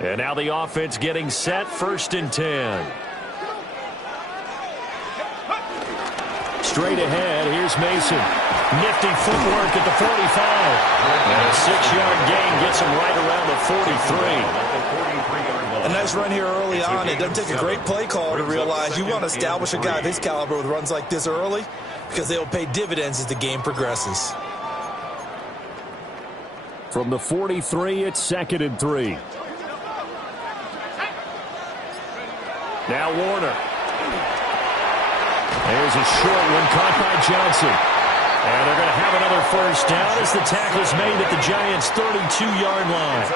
And now the offense getting set, 1st and 10. Straight ahead, here's Mason. Nifty footwork at the 45. And a 6-yard gain gets him right around the 43. A nice run here early on. It doesn't take a great play call to realize you want to establish a guy of his caliber with runs like this early because they will pay dividends as the game progresses. From the 43, it's 2nd and 3. Now Warner. There's a short one caught by Johnson. And they're going to have another 1st down as the tackle's made at the Giants' 32-yard line.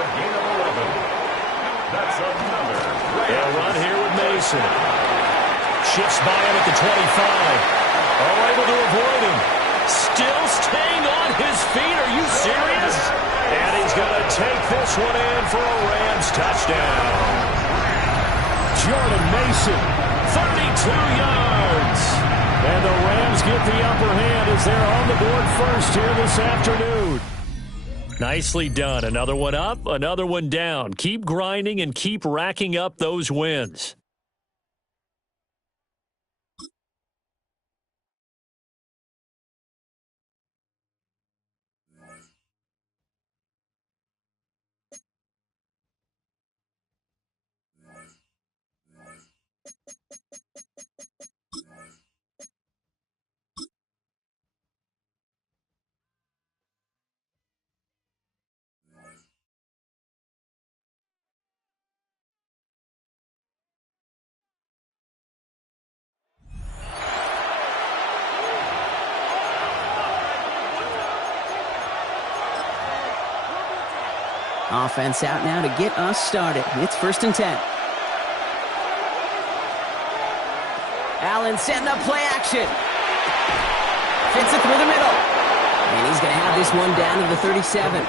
They'll run here with Mason. Shifts by him at the 25. All able to avoid him. Still staying on his feet. Are you serious? And he's going to take this one in for a Rams touchdown. Jordan Mason, 32 yards. And the Rams get the upper hand as they're on the board first here this afternoon. Nicely done. Another one up, another one down. Keep grinding and keep racking up those wins. Offense out now to get us started. It's 1st and 10. Allen setting up play action. Fits it through the middle. And he's going to have this one down to the 37.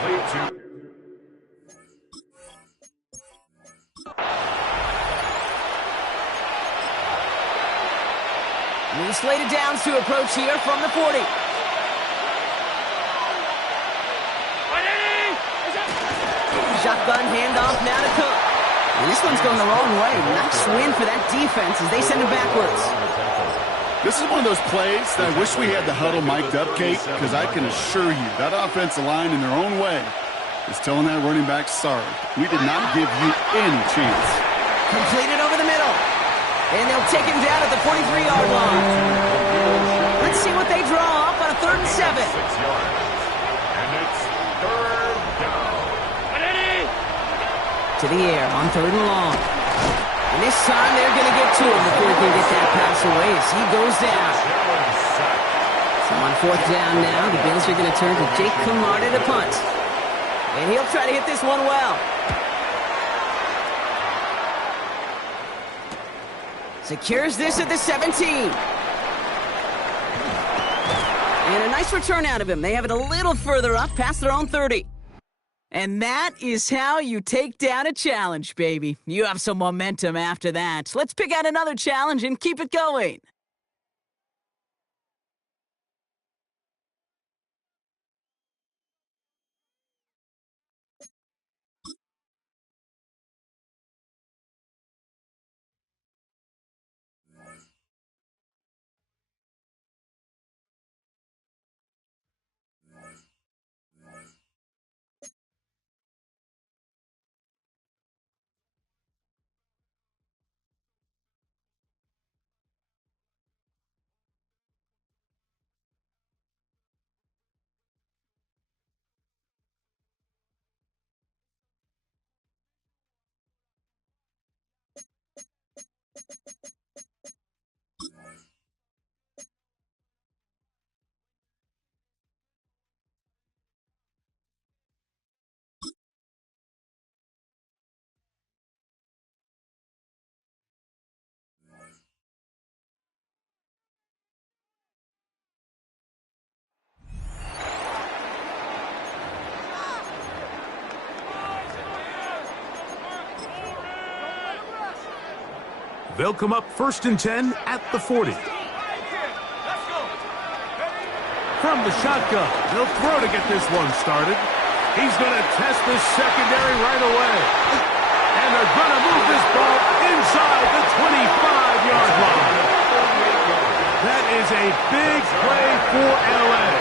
And he's slated downs to approach here from the 40. Shotgun handoff now to Cook. And this one's going the wrong way. Nice win for that defense as they send it backwards. This is one of those plays that I wish we had the huddle mic'd up, Kate, because I can assure you that offensive line in their own way is telling that running back, sorry, we did not give you any chance. Completed over the middle. And they'll take him down at the 43-yard line. Let's see what they draw up on a 3rd and 7. 6 yards. And it's 3rd down. To the air on 3rd and long. And this time they're going to get to him before he can get that pass away as he goes down. So on fourth down now, the Bills are going to turn to Jake Camarda to punt. And he'll try to hit this one well. Secures this at the 17. And a nice return out of him. They have it a little further up past their own 30. And that is how you take down a challenge, baby. You have some momentum after that. Let's pick out another challenge and keep it going. They'll come up 1st and 10 at the 40. From the shotgun, they'll throw to get this one started. He's going to test this secondary right away. And they're going to move this ball inside the 25-yard line. That is a big play for LA.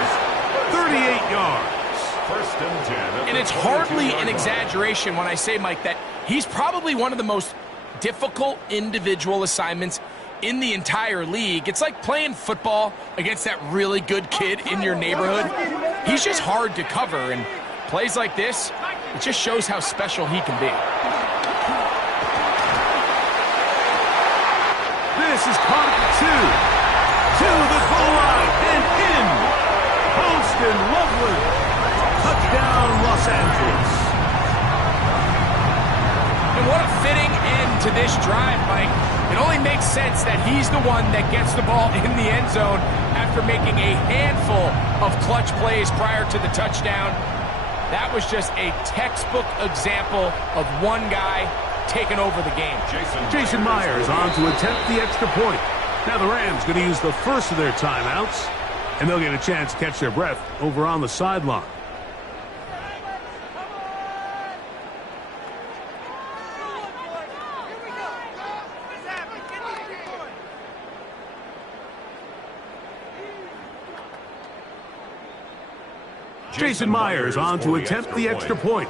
38 yards. 1st and 10. And it's hardly an exaggeration when I say, Mike, that he's probably one of the most difficult individual assignments in the entire league. It's like playing football against that really good kid in your neighborhood. He's just hard to cover, and plays like this, it just shows how special he can be. This is caught at the 2. To the goal line and in. Holston Loveland. Touchdown, Los Angeles. And what a fitting end to this drive, Mike. It only makes sense that he's the one that gets the ball in the end zone after making a handful of clutch plays prior to the touchdown. That was just a textbook example of one guy taking over the game. Jason Myers on to attempt the extra point. Now the Rams going to use the first of their timeouts, and they'll get a chance to catch their breath over on the sideline. Jason Myers on to attempt the extra point.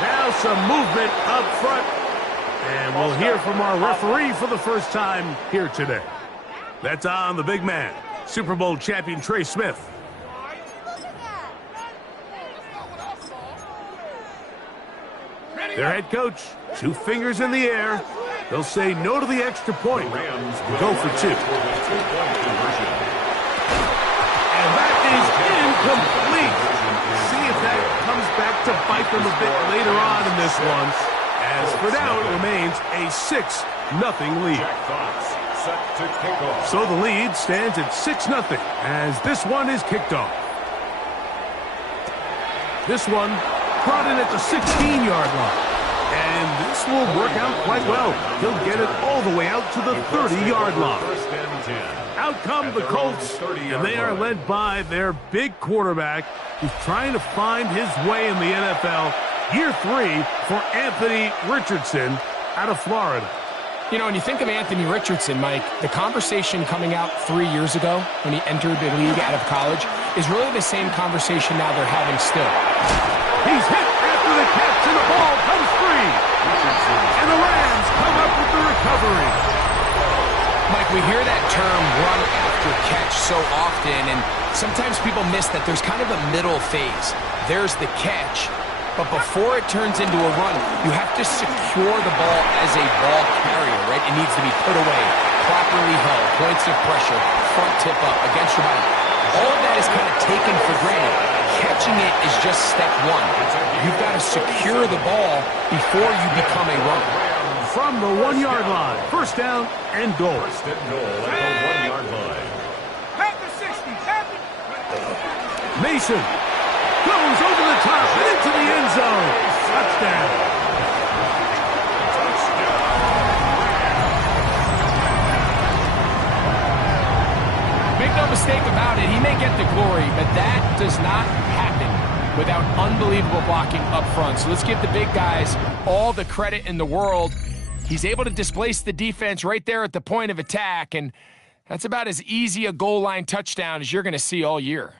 Now some movement up front. And we'll hear from our referee for the first time here today. That's on the big man, Super Bowl champion Trey Smith. Their head coach, 2 fingers in the air. They'll say no to the extra point. Go for 2. And that is incomplete. See if that comes back to bite them a bit later on in this one. As for now, it remains a 6-0 lead. So the lead stands at 6-0 as this one is kicked off. This one brought in at the 16-yard line. And this will work out quite well. He'll get it all the way out to the 30-yard line. Out come the Colts, and they are led by their big quarterback who's trying to find his way in the NFL. Year 3 for Anthony Richardson out of Florida. You know, when you think of Anthony Richardson, Mike, the conversation coming out 3 years ago when he entered the league out of college is really the same conversation now they're having still. He's hit after the catch, and the ball comes free. And the Rams come up with the recovery. Mike, we hear that term run after after catch so often, and sometimes people miss that there's kind of a middle phase. There's the catch, but before it turns into a run, you have to secure the ball as a ball carrier, right? It needs to be put away, properly held, points of pressure, front tip up, against your body. All of that is kind of taken for granted. Catching it is just step one. You've got to secure the ball before you become a runner. From the 1-yard line, first down and goal. First and goal at the 1-yard line. Mason goes over the top and into the end zone. Touchdown. Make no mistake about it, he may get the glory, but that does not happen without unbelievable blocking up front. So let's give the big guys all the credit in the world. He's able to displace the defense right there at the point of attack, and that's about as easy a goal line touchdown as you're going to see all year.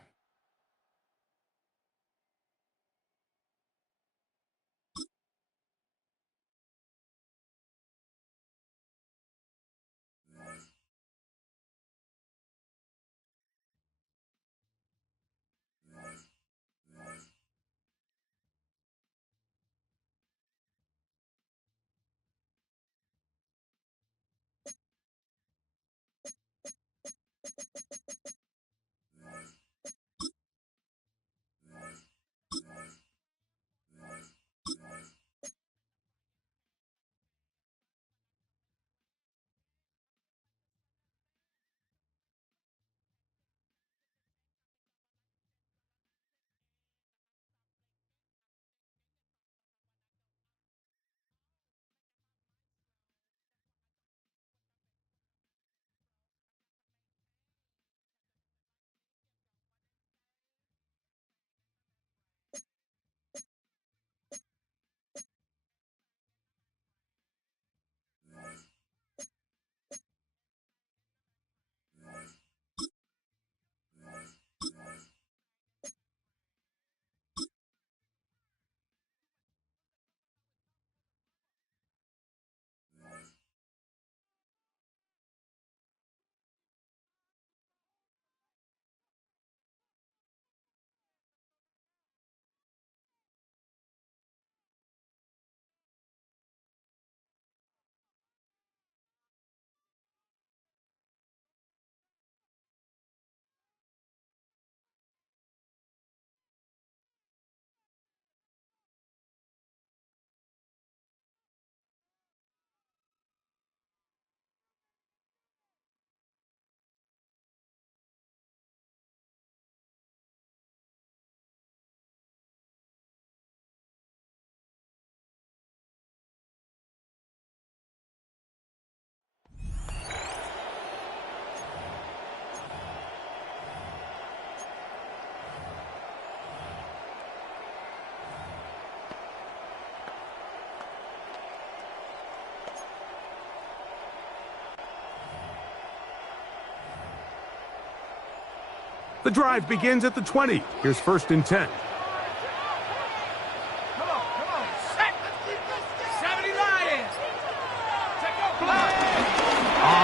The drive begins at the 20. Here's first and 10. On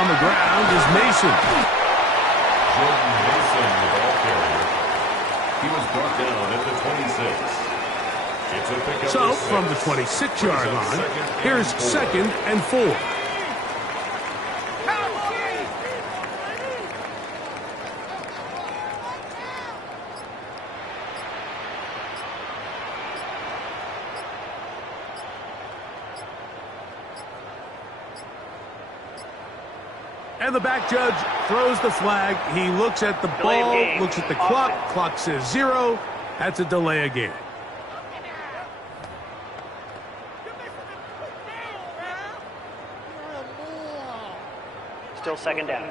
the ground is Mason. Jordan Mason, the ball carrier. He was brought down at the 26. It's a pickup. So, from the 26-yard line, here's second and 4. And the back judge throws the flag. He looks at the ball, looks at the clock. Clock says 0. That's a delay of game. Still second down.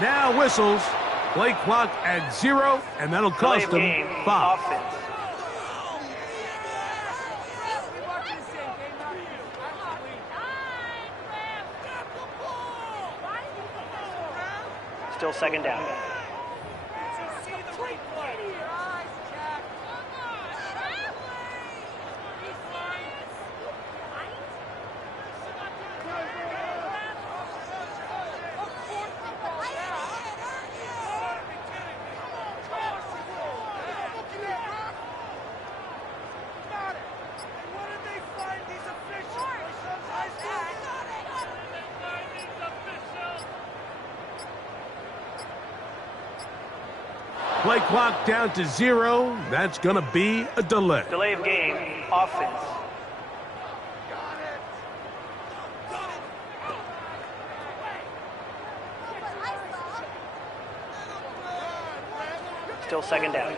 Now whistles. Play clock at 0, and that'll cost them 5. Offense. Still second down. Play clock down to 0. That's going to be a delay. Delay of game, offense. Still second down.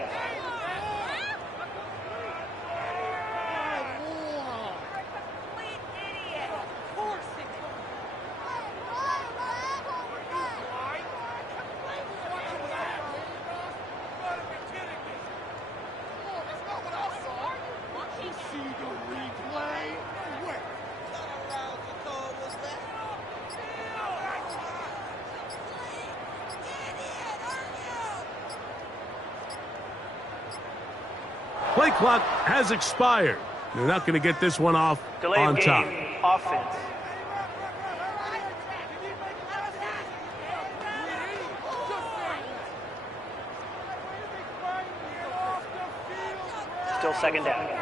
Play clock has expired. They're not going to get this one off Delay on of game, top. offense. Still second down.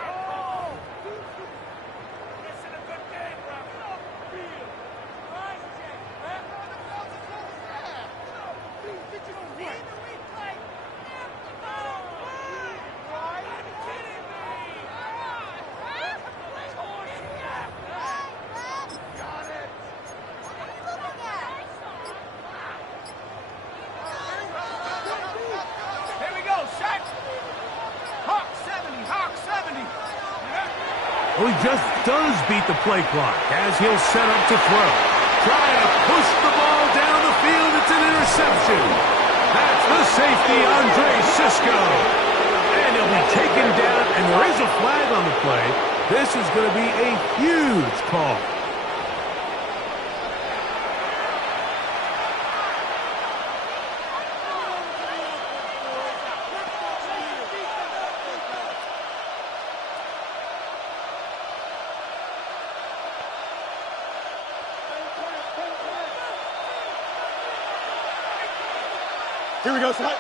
Well, he just does beat the play clock as he'll set up to throw. Trying to push the ball down the field. It's an interception. That's the safety, Andre Cisco. And he'll be taken down, and there is a flag on the play. This is going to be a huge call. Here we go, Scott.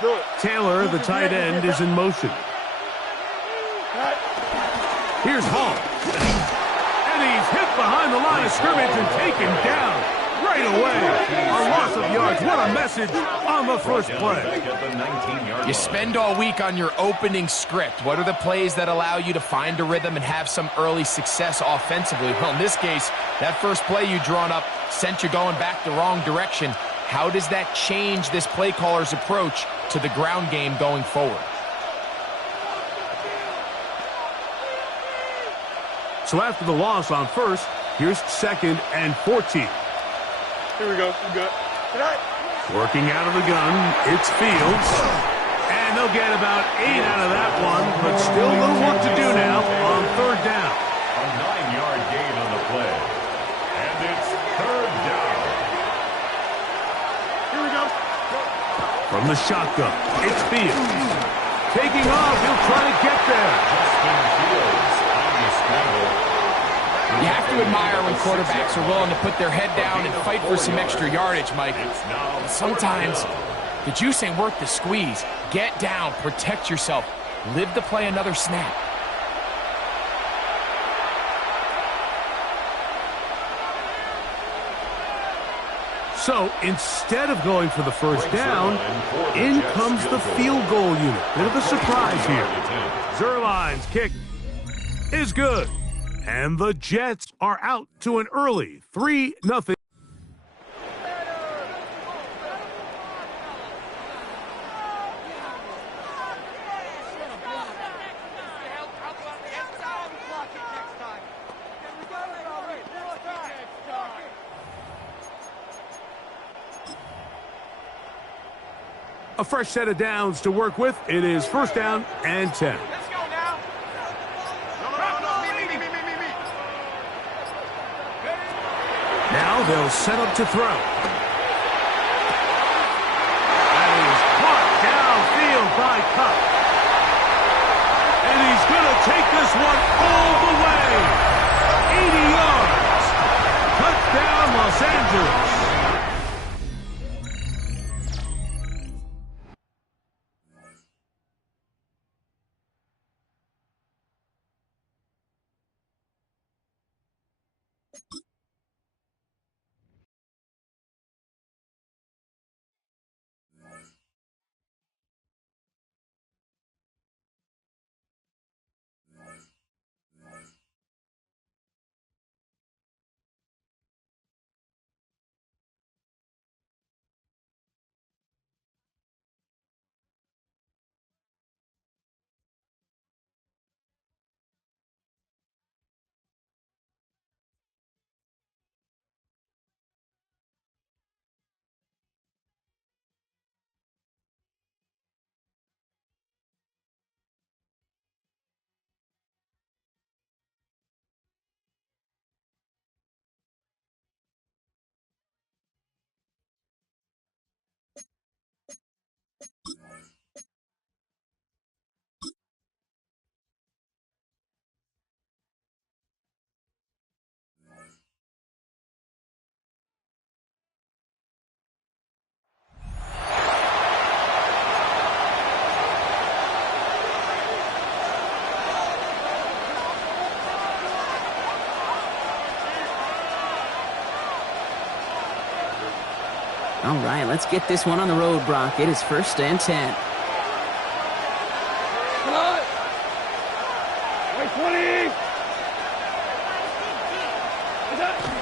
Do it. Taylor, the tight end, is in motion. Here's Hall. And he's hit behind the line of scrimmage and taken down right away. A loss of yards. What a message on the first play. You spend all week on your opening script. What are the plays that allow you to find a rhythm and have some early success offensively? Well, in this case, that first play you drawn up sent you going back the wrong direction. How does that change this play caller's approach to the ground game going forward? So after the loss on first, here's 2nd and 14. Here we go. You good. Working out of the gun, it's Fields. And they'll get about 8 out of that one, but still a little work to do now on 3rd down. A 9-yard gain on the play. And it's 3rd down. Here we go. From the shotgun, it's Fields. Taking off, he'll try to get there. Justin Fields on the scramble. You have to admire when quarterbacks are willing to put their head down and fight for some extra yardage, Mike. But sometimes the juice ain't worth the squeeze. Get down, protect yourself, live to play another snap. So instead of going for the first down, in comes the field goal unit. Bit of a surprise here. Zerline's kick is good. And the Jets are out to an early 3-0. A fresh set of downs to work with. It is 1st down and 10. Now they'll set up to throw. Los Angeles. All right, let's get this one on the road, Brock. It is 1st and 10.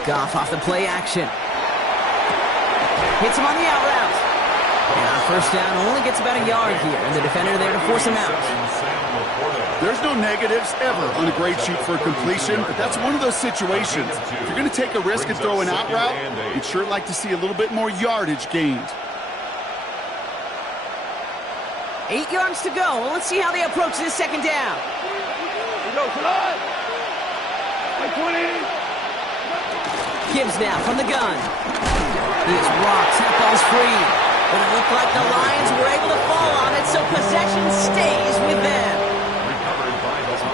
Goff off the play action. Hits him on the out route. And on 1st down, only gets about a yard here, and the defender there to force him out. There's no negatives ever on a grade sheet for a completion, but that's one of those situations. If you're going to take a risk and throw an out route, you'd sure like to see a little bit more yardage gained. 8 yards to go. Well, let's see how they approach this 2nd down. Gibbs now from the gun. He is rocked. That ball's free. But it looked like the Lions were able to fall on it, so possession stays with them.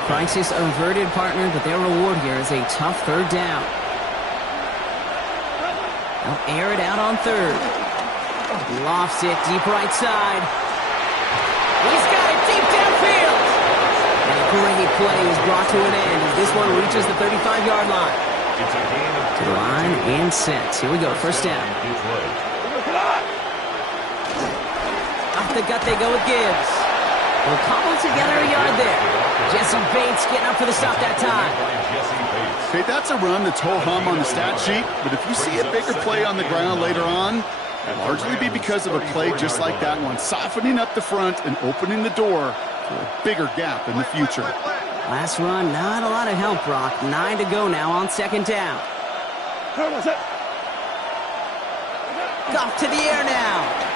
Crisis averted, partner, but their reward here is a tough 3rd down. They'll air it out on 3rd. Lofts it deep right side. He's got it deep downfield. And a great play is brought to an end as this one reaches the 35-yard line. To the line and set. Here we go, 1st down. Off the gut they go with Gibbs. We'll cobble together a yard there. Jesse Bates getting up for the stop that time. Okay, that's a run that's ho-hum on the stat sheet, but if you see a bigger play on the ground later on, it'll largely be because of a play just like that one, softening up the front and opening the door for a bigger gap in the future. Last run, not a lot of help, Brock. 9 to go now on 2nd down. Goff to the air now.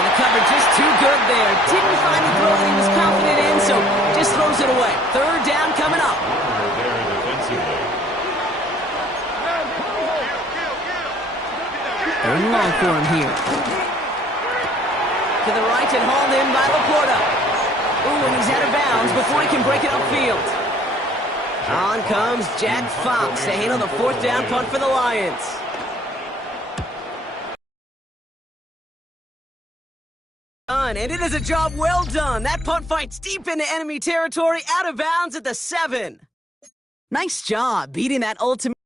And the cover just too good there. Didn't find the throw that he was confident in, so just throws it away. 3rd down coming up. Third and long for him here. To the right and hauled in by Laporta. Ooh, and he's out of bounds before he can break it upfield. On comes Jack Fox to handle the 4th down punt for the Lions. And it is a job well done. That punt fights deep into enemy territory, out of bounds at the 7. Nice job beating that ultimate.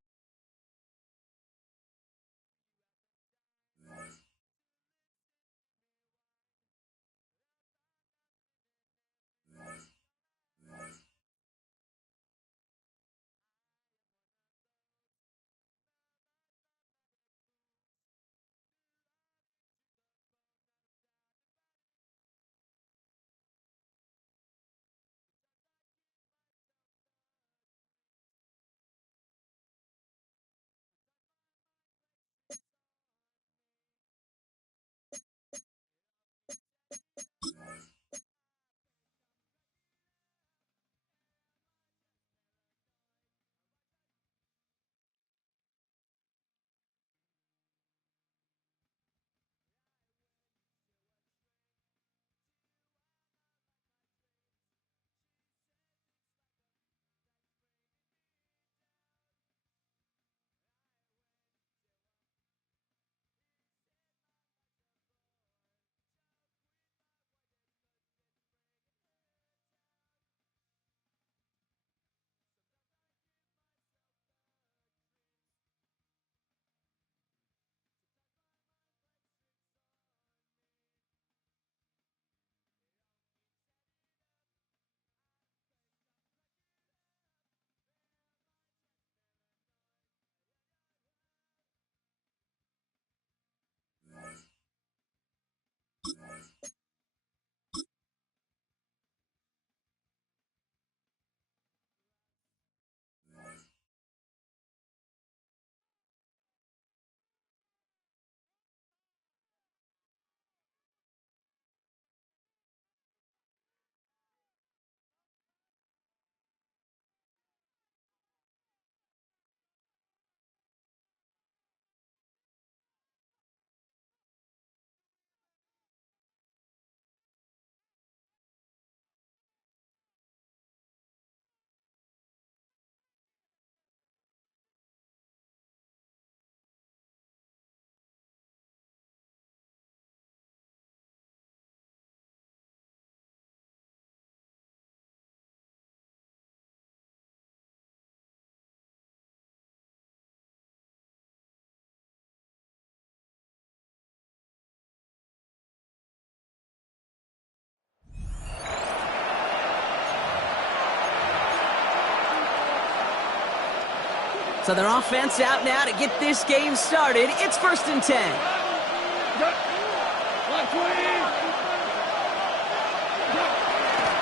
So their offense out now to get this game started. It's 1st and 10.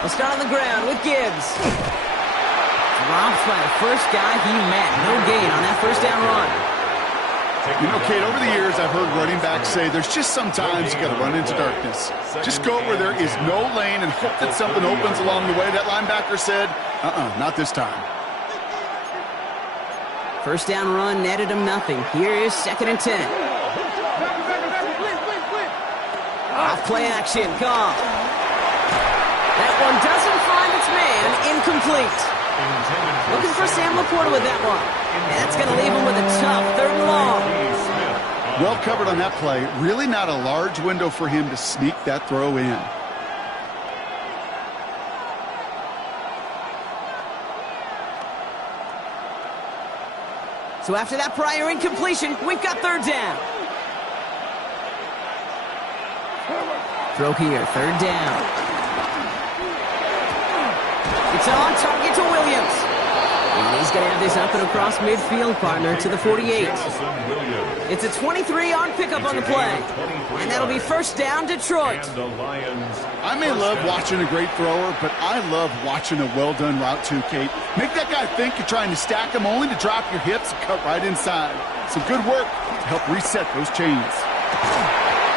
We'll start on the ground with Gibbs. Dropped by the first guy he met. No gain on that first down run. You know, Kate, over the years, I've heard running backs say there's just sometimes you got to run into darkness. Just go where there is no lane and hope that something opens along the way. That linebacker said, not this time. First down run netted him nothing. Here is 2nd and 10. Off play action, Goff. That one doesn't find its man, incomplete. Looking for Sam Laporta with that one. And that's going to leave him with a tough 3rd and long. Well covered on that play. Really not a large window for him to sneak that throw in. So after that prior incompletion, we've got 3rd down. Throw here, 3rd down. It's on target to Williams. And he's going to have this up and across midfield, partner, to the 48. It's a 23-yard pickup on the play. And that'll be 1st down, Detroit. I may love watching a great thrower, but I love watching a well-done route too, Kate. Make that guy think you're trying to stack him only to drop your hips and cut right inside. Some good work to help reset those chains.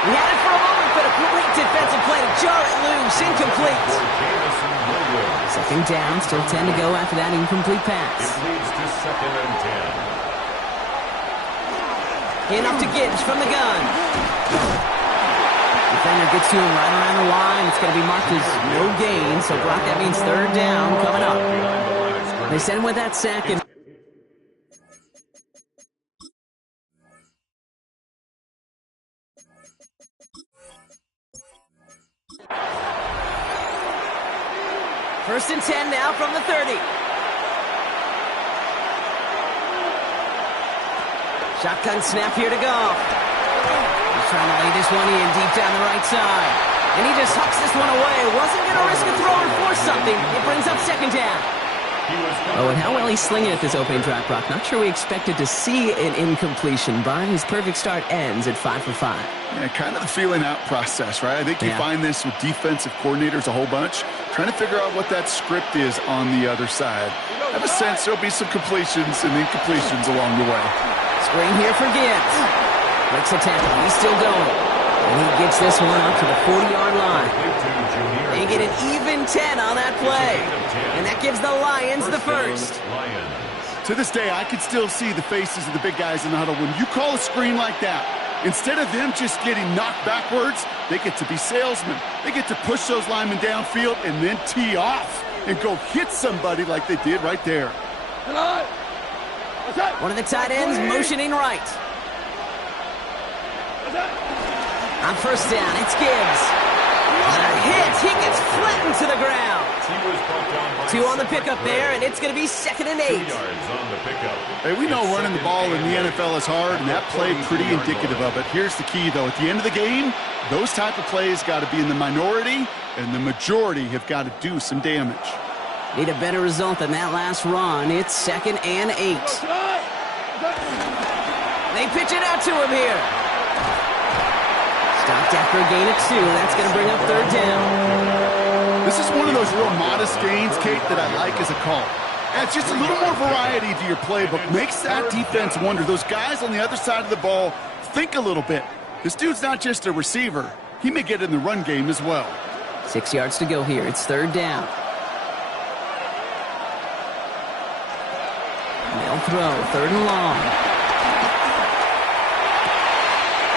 We had it for a moment, but a great defensive play to jar it loose. Incomplete. 2nd down, still 10 to go after that incomplete pass. It leads to 2nd and 10. In off to Gibbs from the gun. Defender gets to him right around the line. It's going to be marked as no gain. So, Brock, that means 3rd down coming up. They send with that sack. And First and 10 now from the 30. Shotgun snap here to Goff. He's trying to lay this one in deep down the right side. And he just hucks this one away. Wasn't going to risk a throw and force something. It brings up 2nd down. Oh, and how well he's slinging at this opening drive, Brock. Not sure we expected to see an incompletion, but his perfect start ends at 5 for 5. Yeah, kind of the feeling out process, right? I think you find this with defensive coordinators a whole bunch, trying to figure out what that script is on the other side. I have a sense there'll be some completions and incompletions along the way. Screen here for Gibbs. Breaks a tackle. He's still going. And he gets this one up to the 40-yard line. They get an even 10 on that play. And that gives the Lions the first. To this day, I can still see the faces of the big guys in the huddle. When you call a screen like that, instead of them just getting knocked backwards, they get to be salesmen. They get to push those linemen downfield and then tee off and go hit somebody like they did right there. One of the tight ends motioning right. On 1st down, it's Gibbs. What a hit! He gets flattened to the ground. 2 on the pickup there, and it's going to be 2nd and 8. Hey, we know running the ball in the NFL is hard, and that play pretty indicative of it. Here's the key, though. At the end of the game, those type of plays got to be in the minority, and the majority have got to do some damage. Need a better result than that last run. It's 2nd and 8. They pitch it out to him here. Stopped after a gain of 2. That's going to bring up 3rd down. This is one of those real modest gains, Kate, that I like as a call. It's just a little more variety to your playbook. Makes that defense wonder. Those guys on the other side of the ball think a little bit. This dude's not just a receiver. He may get in the run game as well. 6 yards to go here. It's 3rd down. They'll throw. 3rd and long.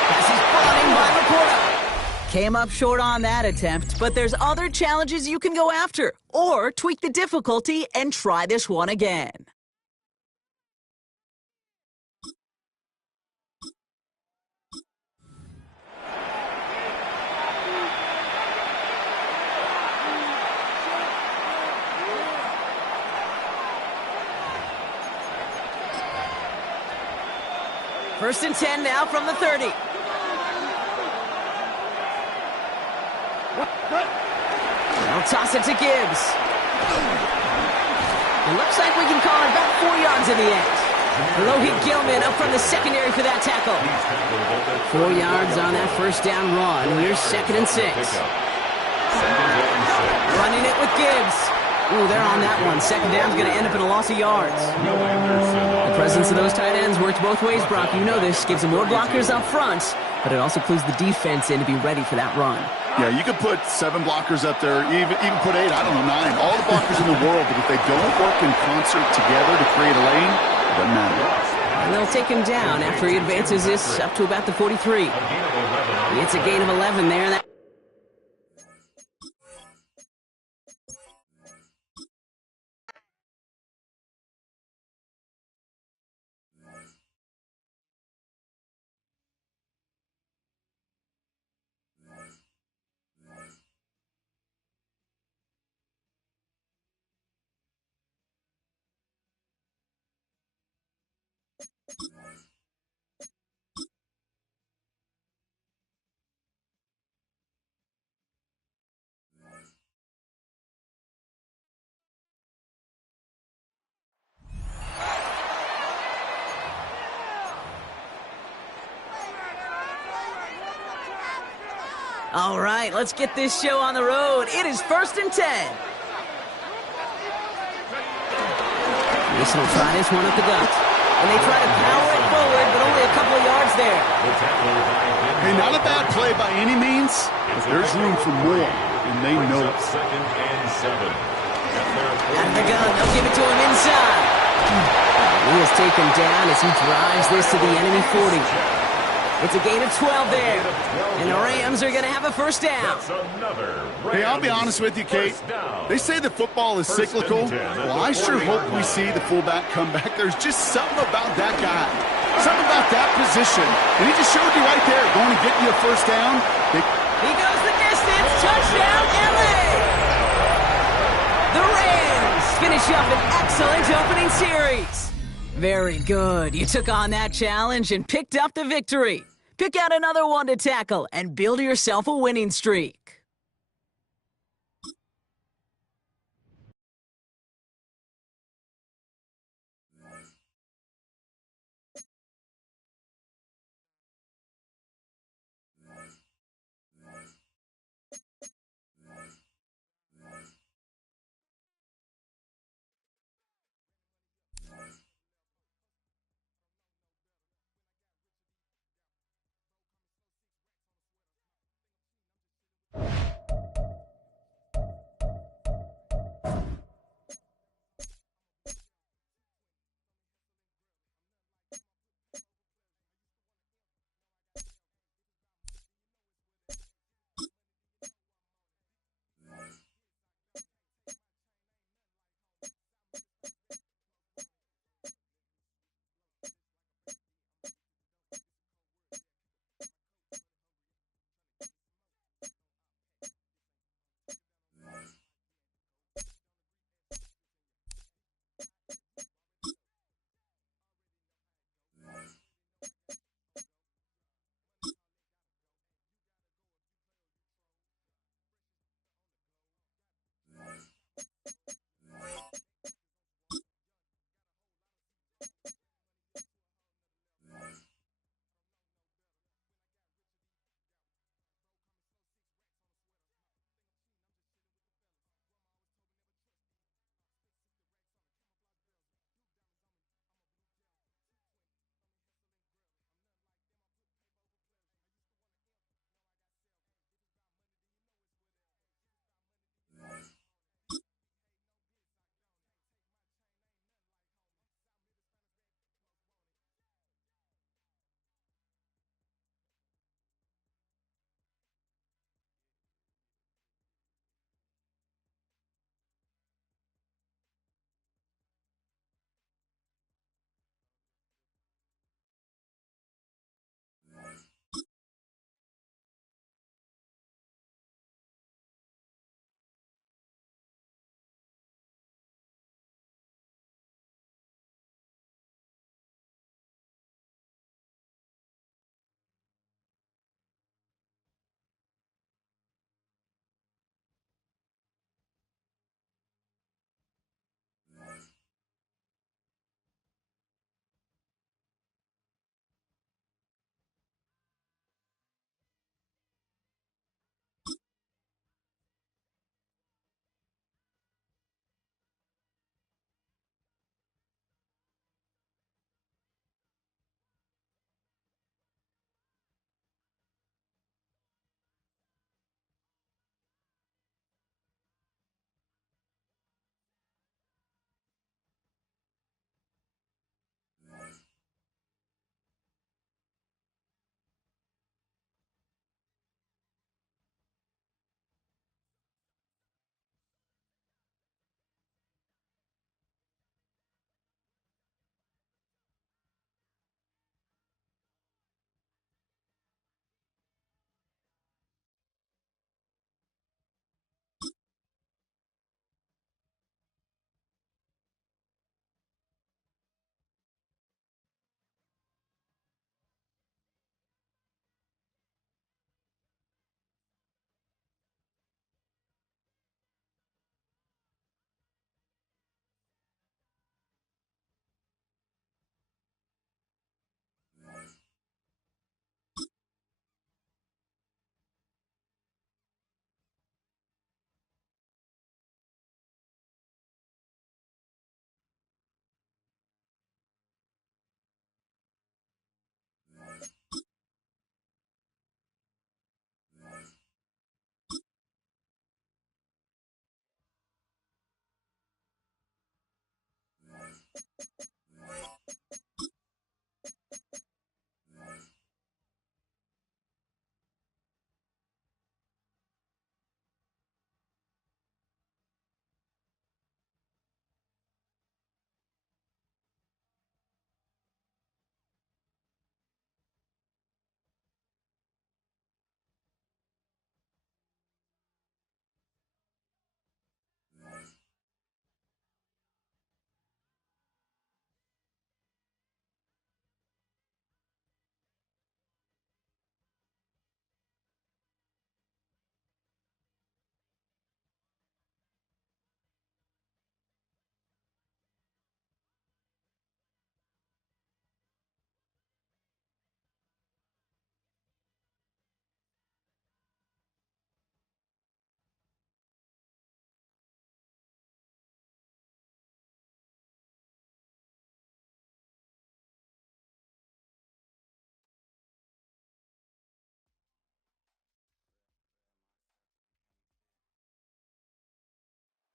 Pass is brought in by Laporta. Came up short on that attempt, but there's other challenges you can go after. Or tweak the difficulty and try this one again. First and 10 now from the 30. They'll toss it to Gibbs. It looks like we can call it about 4 yards in the end. Lohi Gilman up from the secondary for that tackle. 4 yards on that first down run. Here's 2nd and 6. Running it with Gibbs. Ooh, they're on that one. 2nd down's going to end up in a loss of yards. The presence of those tight ends works both ways, Brock. You know this. Gives them more blockers up front, but it also clues the defense in to be ready for that run. Yeah, you could put 7 blockers up there, even put 8, I don't know, 9. All the blockers in the world, but if they don't work in concert together to create a lane, it doesn't matter. And they'll take him down after he advances this up to about the 43. It's a gain of 11 there. All right, let's get this show on the road. It is 1st and 10. Mason will try this one up the gut. And they try to power it forward, but only a couple of yards there. Hey, not a bad play by any means, but there's room for more, and they know it. Out of the gun, they'll give it to him inside. He is taken down as he drives this to the enemy 40. It's a gain of 12 there. And the Rams are going to have a first down. Hey, I'll be honest with you, Kate. They say that football is cyclical. Well, I sure hope we see the fullback come back. There's just something about that guy. Something about that position. And he just showed you right there, going to get you a first down. He goes the distance. Touchdown, LA! The Rams finish up an excellent opening series. Very good. You took on that challenge and picked up the victory. Pick out another one to tackle and build yourself a winning streak.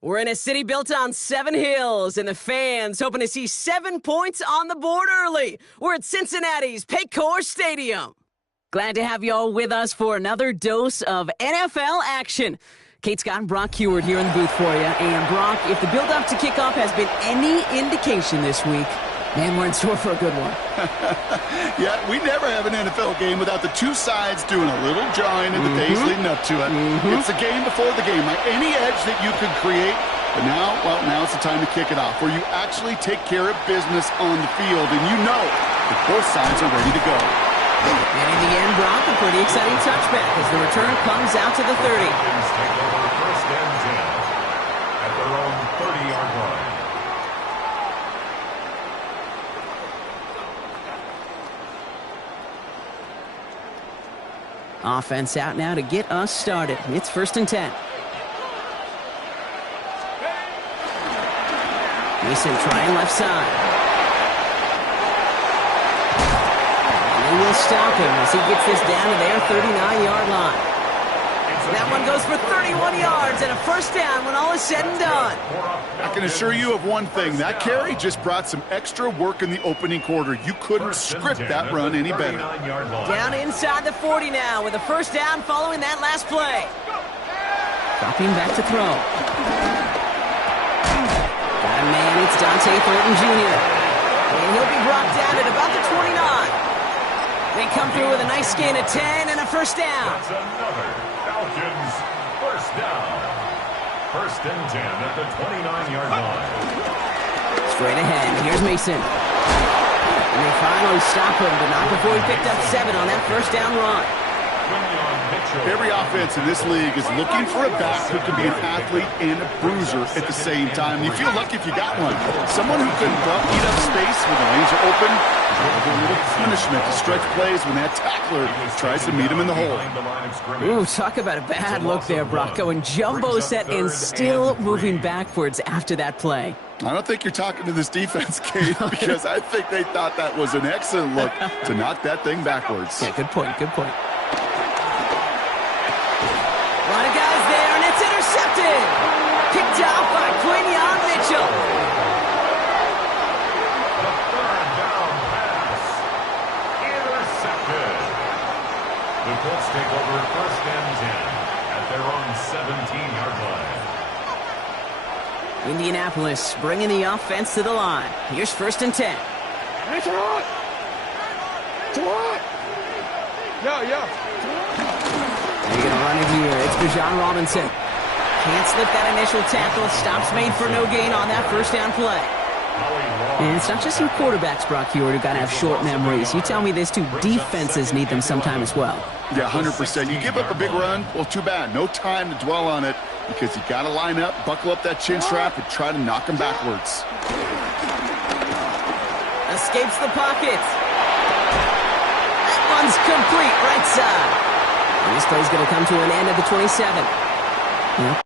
We're in a city built on 7 hills, and the fans hoping to see 7 points on the board early. We're at Cincinnati's Paycor Stadium. Glad to have you all with us for another dose of NFL action. Kate Scott and Brock Heward here in the booth for you. And Brock, if the build-up to kickoff has been any indication this week, man, we're in store for a good one. Yeah, we never have an NFL game without the two sides doing a little jawing in the days leading up to it. It's the game before the game, like any edge that you could create. But now, well, now it's the time to kick it off, where you actually take care of business on the field, and you know that both sides are ready to go. And in the end, Brock, a pretty exciting touchback as the return comes out to the 30. Take over first and 10 at their own 30-yard line. Offense out now to get us started. It's first and 10. Mason trying left side. And they will stop him as he gets this down to their 39-yard line. That one goes for 31 yards and a first down when all is said and done. I can assure you of one thing. That carry just brought some extra work in the opening quarter. You couldn't script that run any better. Down inside the 40 now with a first down following that last play. Dropping back to throw. Got a man, it's Dante Thornton Jr. And he'll be brought down at about the 29. They come through with a nice gain of 10 and a first down. That's another Falcons first down. First and 10 at the 29-yard line. Straight ahead, here's Mason. And they finally stop him, but not before he picked up 7 on that first down run. Every offense in this league is looking for a back who can be an athlete and a bruiser at the same time. You feel lucky if you got one. Someone who can eat up space when the lanes are open. A little punishment to stretch plays when that tackler tries to meet him in the hole. Ooh, talk about a bad look there, Brock. Going jumbo set and still moving backwards after that play. I don't think you're talking to this defense, Kate, because I think they thought that was an excellent look to knock that thing backwards. Yeah, good point, good point. A lot of guys there, and it's intercepted. Picked off by Quinyon Mitchell. The third down pass. Intercepted. The Colts take over first and 10 at their own 17-yard line. Indianapolis bringing the offense to the line. Here's first and 10. It's on. It's on. Yeah. They're going to run it here. It's Bijan Robinson. Can't slip that initial tackle. Stops made for no gain on that first down play. And it's not just some quarterbacks, Brock Heward, who got to have short memories. You tell me this too, defenses need them sometime as well. Yeah, 100%. You give up a big run, well, too bad. No time to dwell on it because you got to line up, buckle up that chin strap, and try to knock them backwards. Escapes the pocket. That one's complete, right side. And this play's going to come to an end at the 27. Yep.